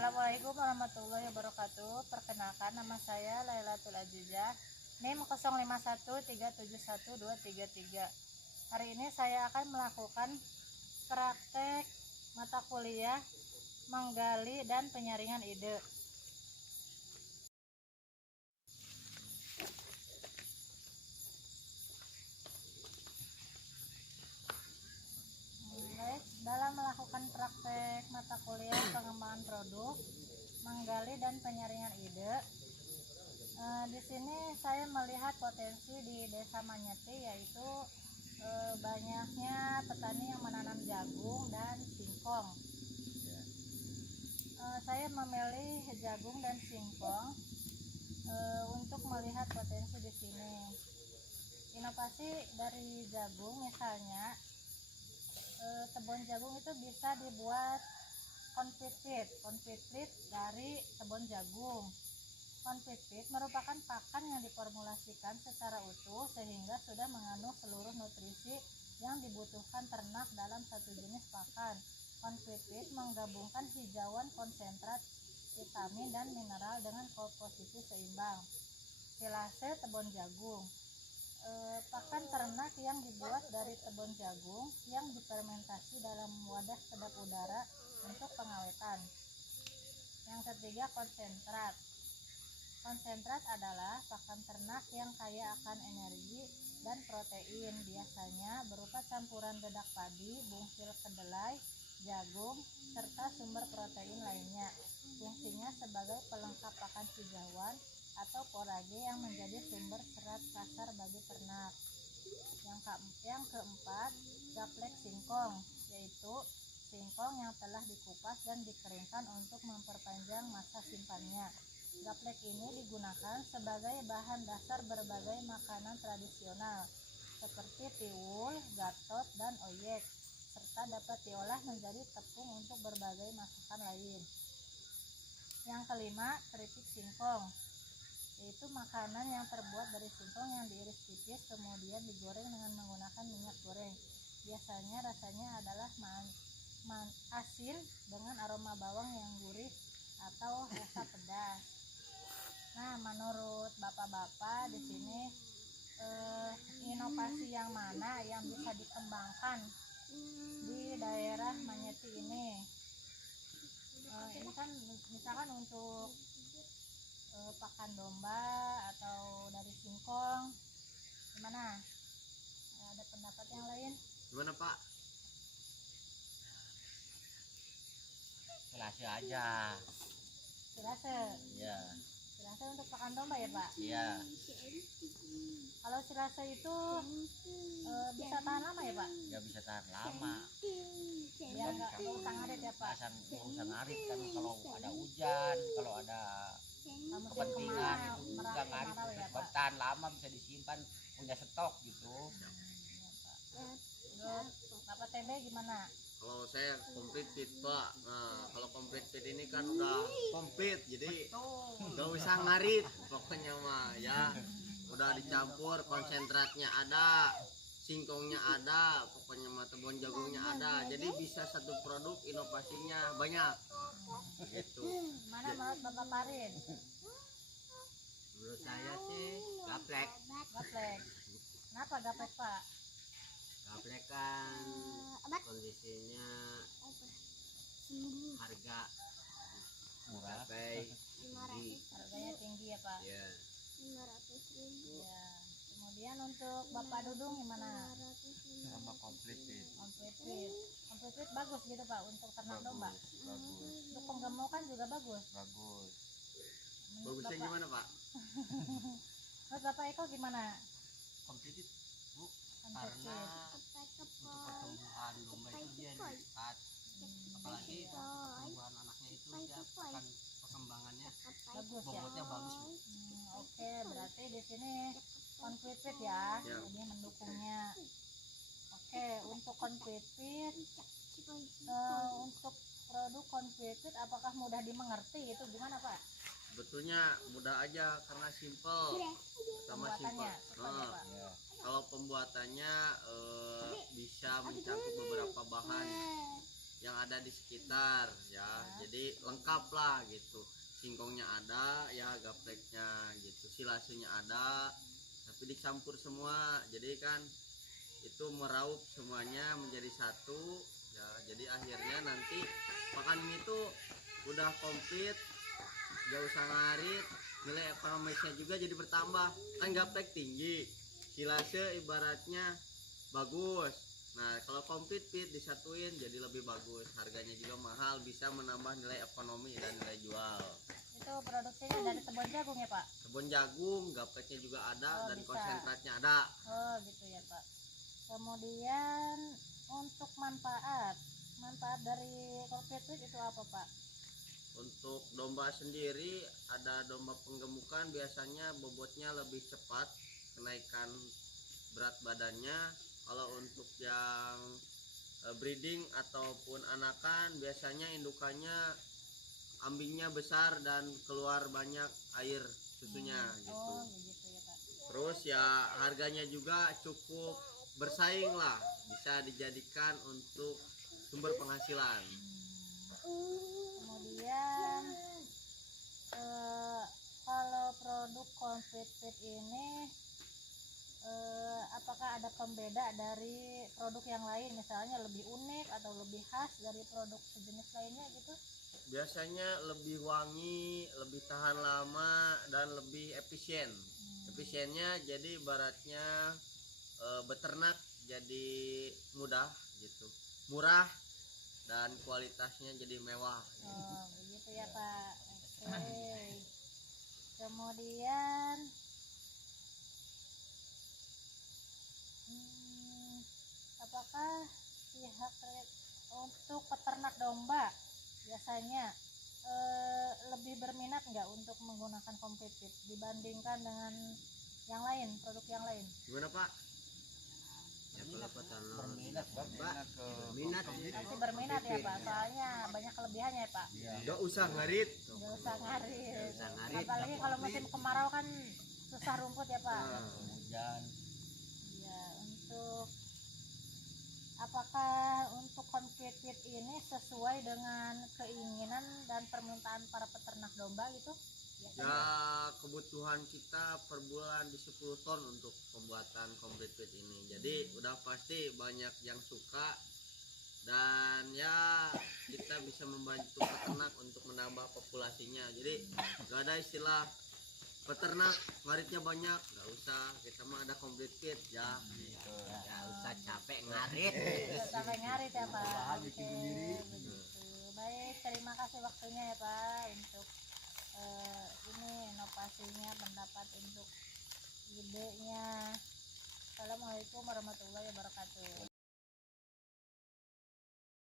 Assalamualaikum warahmatullahi wabarakatuh. Perkenalkan, nama saya Lailatul Azizah, NIM 0513712333. Hari ini saya akan melakukan praktek mata kuliah menggali dan penyaringan ide. Dalam melakukan praktek mata kuliah pengembangan produk, menggali dan penyaringan ide, di sini saya melihat potensi di Desa Manyeti, yaitu banyaknya petani yang menanam jagung dan singkong. Saya memilih jagung dan singkong untuk melihat potensi di sini. Inovasi dari jagung, misalnya kebun jagung itu bisa dibuat confit feed dari kebun jagung. Confit feed merupakan pakan yang diformulasikan secara utuh sehingga sudah mengandung seluruh nutrisi yang dibutuhkan ternak dalam satu jenis pakan. Confit feed menggabungkan hijauan konsentrat vitamin dan mineral dengan komposisi seimbang. Silase tebon jagung, pakan ternak yang dibuat dari tebon jagung yang difermentasi dalam wadah kedap udara untuk pengawetan. Yang ketiga, konsentrat. Konsentrat adalah pakan ternak yang kaya akan energi dan protein, biasanya berupa campuran dedak padi, bungsil kedelai, jagung, serta sumber protein lainnya. Fungsinya sebagai pelengkap pakan hijauan atau forage yang menjadi sumber serat kasar bagi ternak. Yang keempat, gaplek singkong, yaitu singkong yang telah dikupas dan dikeringkan untuk memperpanjang masa simpannya. Gaplek ini digunakan sebagai bahan dasar berbagai makanan tradisional seperti tiwul, gatot, dan oyek, serta dapat diolah menjadi tepung untuk berbagai masakan lain. Yang kelima, keripik singkong, yaitu makanan yang terbuat dari singkong yang diiris tipis kemudian digoreng dengan menggunakan minyak goreng. Biasanya rasanya adalah asin dengan aroma bawang yang gurih atau rasa pedas. Nah, menurut bapak-bapak di sini inovasi yang mana yang bisa dikembangkan di daerah Manyeti ini? Ini kan misalkan untuk pakan domba atau dari singkong, gimana? Ada pendapat yang lain? Gimana Pak? Silase aja. Silase? Iya. Silase untuk pakan domba ya Pak? Iya. Kalau silase itu bisa tahan lama ya Pak? Ya bisa tahan lama. Biar nggak usah ngarit ya Pak? Urusan ngarit kan, kalau ada hujan, kalau ada kepentingan itu juga ngarit, ya Pak? bertahan lama, bisa disimpan, punya stok gitu. Terus Bapak TB gimana? Kalau saya komplit fit Pak. Nah, kalau komplit fit ini kan udah komplit, jadi nggak usah ngarit pokoknya mah ya. Udah dicampur, konsentratnya ada, singkongnya ada, pokoknya mah tebon jagungnya ada. Jadi bisa satu produk, inovasinya banyak. Gitu. Mana menurut Bapak Parin? Menurut saya sih gaplek. Gaplek. Kenapa gaplek Pak? Gaplek kan kondisinya harga Murah. capai tinggi. Harganya tinggi ya Pak? Ya. 500.000. Ya. Kemudian untuk Bapak Dudung gimana? Sama komplit fit. Komplit feed. Komplit feed bagus gitu Pak untuk ternak domba. Bagus. Untuk penggemukan juga bagus. Bagus. Menurut Bagusnya Bapak, gimana Pak? menurut Bapak Eko gimana? Komplit fit, Bu, Komplit karena feed. untuk pertumbuhan domba itu dia cepat, apalagi pertumbuhan anaknya itu dia akan perkembangannya Bagus ya. bobotnya bagus, Bu. Oke, berarti di sini komplit feed ya. Ya. Jadi mendukungnya. Oke, untuk komplit feed, untuk produk komplit feed apakah mudah dimengerti, itu gimana Pak? Sebetulnya mudah aja karena simple. Sama Pembuatannya simple. cepat ya Pak? Ya. Kalau pembuatannya bisa mencakup beberapa bahan yang ada di sekitar ya. Jadi lengkap lengkap lah gitu. Singkongnya ada, ya gapleknya gitu, silasenya ada, tapi dicampur semua. Jadi kan itu meraup semuanya menjadi satu. Ya, jadi akhirnya nanti pakan mie itu udah komplit, gak usah ngarit, nilai ekonomisnya juga jadi bertambah. Kan gaplek tinggi, silase ibaratnya bagus. Nah kalau komplit fit disatuin jadi lebih bagus, harganya juga mahal, bisa menambah nilai ekonomi dan nilai jual. Itu produksinya dari kebun jagung ya Pak? Kebun jagung, gapleknya juga ada, Oh, dan bisa. konsentratnya ada. Oh gitu ya Pak. Kemudian untuk manfaat dari komplit fit itu apa Pak? Untuk domba sendiri, ada domba penggemukan, biasanya bobotnya lebih cepat kenaikan berat badannya. Kalau untuk yang breeding ataupun anakan, biasanya indukannya ambingnya besar dan keluar banyak air susunya gitu. Oh begitu ya Pak. Terus ya harganya juga cukup bersaing lah, bisa dijadikan untuk sumber penghasilan. Kemudian kalau produk komplit fit ini apakah ada pembeda dari produk yang lain, misalnya lebih unik atau lebih khas dari produk sejenis lainnya gitu? Biasanya lebih wangi, lebih tahan lama, dan lebih efisien. Efisiennya jadi ibaratnya beternak jadi mudah gitu, murah, dan kualitasnya jadi mewah. Oh begitu ya Pak. Oke. Kemudian apakah pihak untuk peternak domba biasanya lebih berminat nggak untuk menggunakan komplit fit dibandingkan dengan yang lain, produk yang lain? Gimana Pak? Ya kalau peternak Berminat Pak, Minat. Pasti berminat ya Pak, soalnya banyak kelebihannya ya Pak. Gak usah ngarit. Nggak usah ngarit. usah ngarit, Apalagi kalau musim kemarau kan susah rumput ya Pak. hujan. Ya, apakah untuk komplit fit ini sesuai dengan keinginan dan permintaan para peternak domba gitu? Ya kebutuhan kita per bulan di 10 ton untuk pembuatan komplit fit ini. Jadi udah pasti banyak yang suka, dan ya kita bisa membantu peternak untuk menambah populasinya. Jadi gak ada istilah peternak ngaritnya banyak, gak usah, kita mah ada komplit fit ya. ya usah capek ngarit. Sampai ngarit ya Pak. Bahan Oke, bikin sendiri. begitu. Baik, terima kasih waktunya ya Pak untuk ini inovasinya, pendapat untuk idenya. Assalamualaikum warahmatullahi